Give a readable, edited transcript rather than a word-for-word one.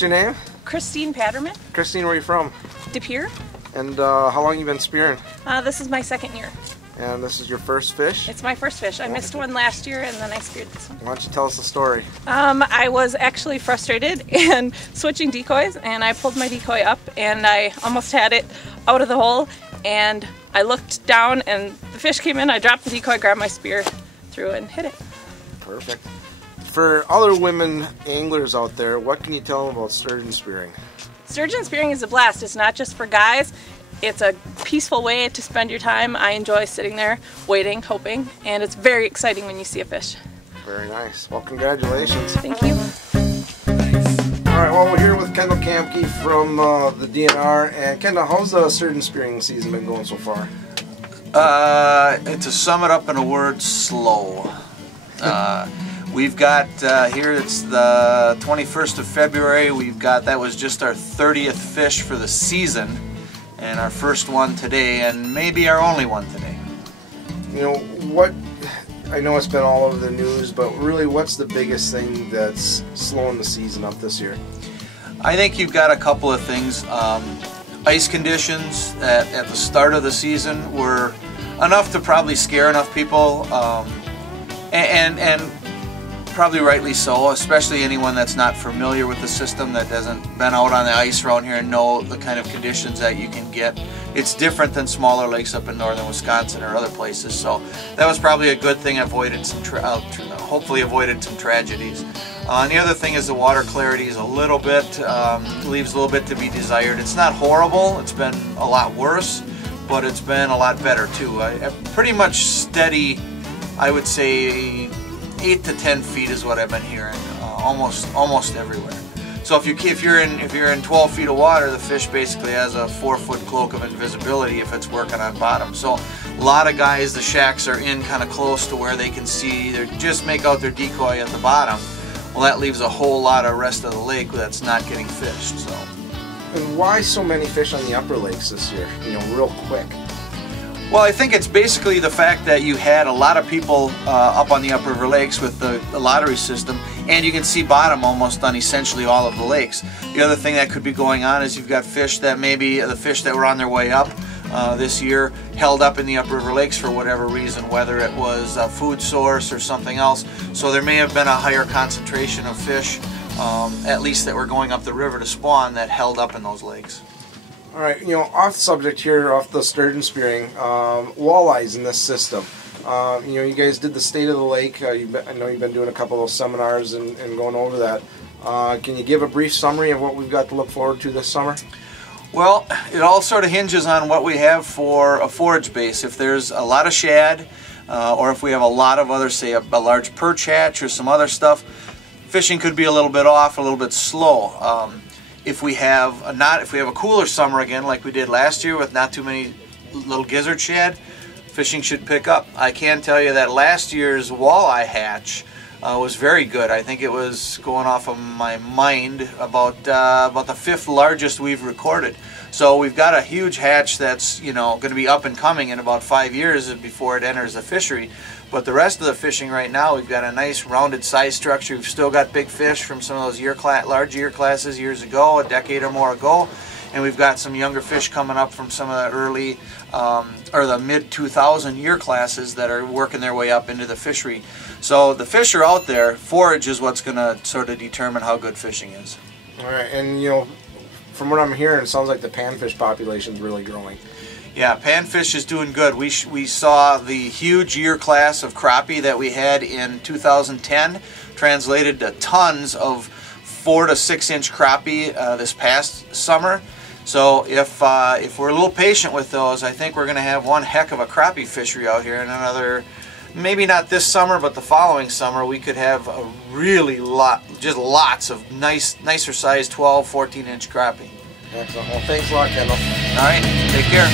What's your name? Christine Patterman. Christine, where are you from? De Pere. And how long have you been spearing? This is my second year. And this is your first fish? It's my first fish. I missed one last year and then I speared this one. Why don't you tell us the story? I was actually frustrated and switching decoys, and I pulled my decoy up and I almost had it out of the hole, and I looked down and the fish came in. I dropped the decoy, grabbed my spear, threw it, and hit it. Perfect. For other women anglers out there, what can you tell them about sturgeon spearing? Sturgeon spearing is a blast. It's not just for guys. It's a peaceful way to spend your time. I enjoy sitting there, waiting, hoping, and it's very exciting when you see a fish. Very nice. Well, congratulations. Thank you. Alright, well, we're here with Kendall Kamke from the DNR. And Kendall, how's the sturgeon spearing season been going so far? To sum it up in a word, slow. We've got here, it's the 21st of February. That was just our 30th fish for the season, and our first one today, and maybe our only one today. You know, what, I know it's been all over the news, but really what's the biggest thing that's slowing the season up this year? I think you've got a couple of things. Ice conditions at the start of the season were enough to probably scare enough people, and probably rightly so, especially anyone that's not familiar with the system, that hasn't been out on the ice around here and know the kind of conditions that you can get. It's different than smaller lakes up in northern Wisconsin or other places, so that was probably a good thing. Hopefully avoided some tragedies. And the other thing is the water clarity is a little bit, leaves a little bit to be desired. It's not horrible, it's been a lot worse, but it's been a lot better too. Pretty much steady, I would say 8 to 10 feet is what I've been hearing, almost everywhere. So if you're in 12 feet of water, the fish basically has a 4-foot cloak of invisibility if it's working on bottom. So a lot of guys, the shacks are in kind of close to where they can see. They just make out their decoy at the bottom. Well, that leaves a whole lot of rest of the lake that's not getting fished. So. And why so many fish on the upper lakes this year? You know, real quick. Well, I think it's basically the fact that you had a lot of people up on the upriver lakes with the lottery system, and you can see bottom almost on essentially all of the lakes. The other thing that could be going on is you've got fish that maybe the fish that were on their way up this year held up in the upriver lakes for whatever reason, whether it was a food source or something else. So there may have been a higher concentration of fish, at least that were going up the river to spawn, that held up in those lakes. All right, you know, off the subject here, off the sturgeon spearing, walleyes in this system. You know, you guys did the state of the lake. I know you've been doing a couple of those seminars and going over that. Can you give a brief summary of what we've got to look forward to this summer? Well, it all sort of hinges on what we have for a forage base. If there's a lot of shad, or if we have a lot of other, say, a large perch hatch or some other stuff, fishing could be a little bit off, a little bit slow. If we have a cooler summer again, like we did last year with not too many little gizzard shad, fishing should pick up. I can tell you that last year's walleye hatch was very good. I think it was, going off of my mind, about the 5th largest we've recorded. So we've got a huge hatch that's, you know, going to be up and coming in about 5 years before it enters the fishery. But the rest of the fishing right now, we've got a nice rounded size structure. We've still got big fish from some of those large year classes years ago, a decade or more ago. And we've got some younger fish coming up from some of the early, or the mid-2000 year classes that are working their way up into the fishery. So the fish are out there. Forage is what's going to sort of determine how good fishing is. All right, and you know, from what I'm hearing, it sounds like the panfish population is really growing. Yeah, panfish is doing good. We saw the huge year class of crappie that we had in 2010 translated to tons of 4 to 6 inch crappie this past summer. So if we're a little patient with those, I think we're going to have one heck of a crappie fishery out here in another, maybe not this summer, but the following summer we could have a really just lots of nicer size 12, 14 inch crappie. Excellent. Well, thanks a lot, Kendall. All right, take care.